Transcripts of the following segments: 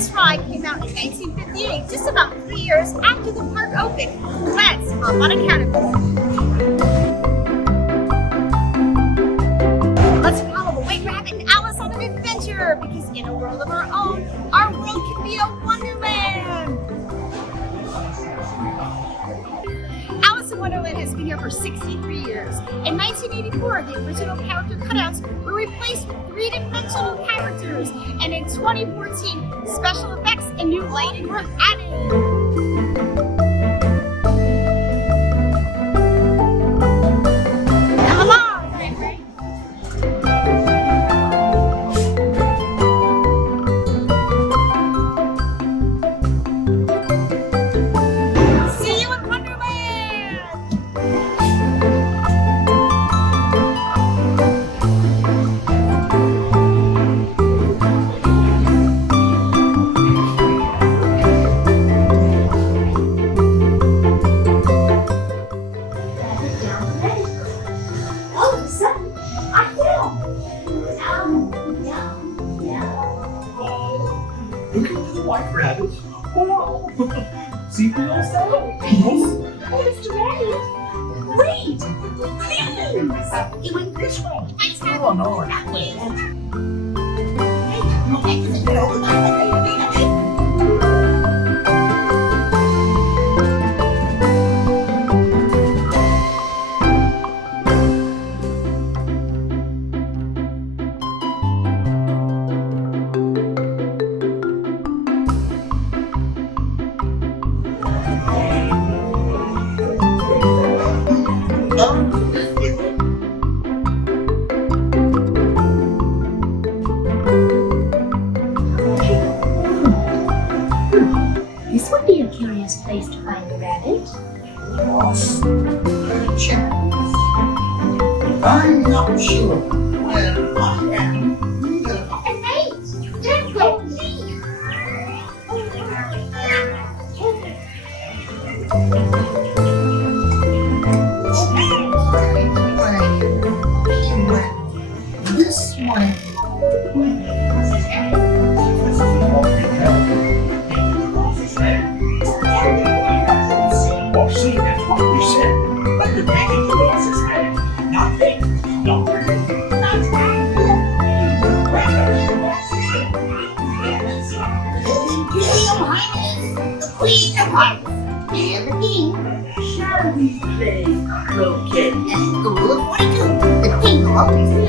This ride came out in 1958, just about 3 years after the park opened. Let's hop on a caterpillar. Let's follow the White Rabbit and Alice on an adventure, because in a world of our own, our world can be a wonderland. Alice in Wonderland has been here for 63 years. In 1984, the original character cutouts were replaced with three-dimensional characters, and in 2014, special effects and new lighting were added. Come along! See you in Wonderland! All of a sudden, I fell. Look at the white rabbit. Wow. See for yourself. Oh, Mr. Rabbit, wait! Please! It went this way. Oh, no. That way. This would be a curious place to find a rabbit. I'm not sure. Well, I am. Hey, let's go see. This one. Well, see, that's what we said. But the baby girls is ready. Nothing. Nothing. Imperial Highness, the Queen of Hearts, and the King. Shall we play croquet? The rule of 42, the King will always win.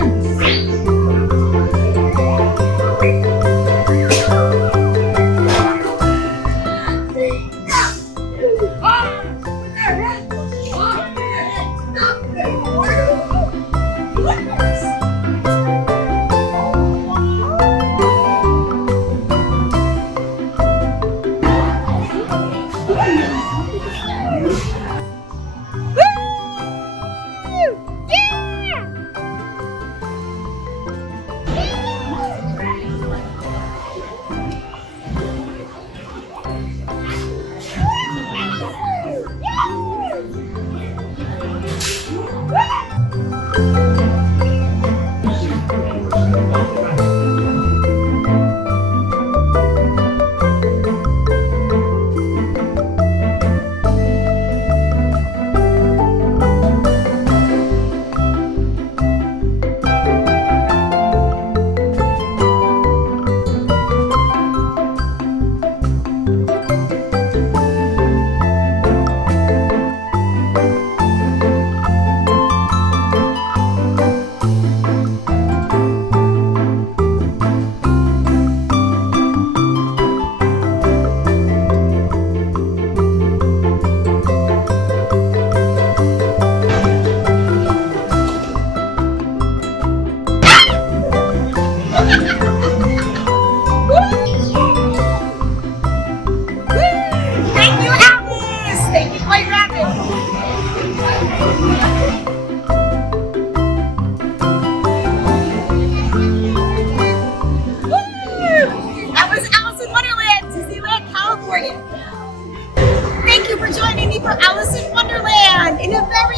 Thank you for joining me for Alice in Wonderland in a very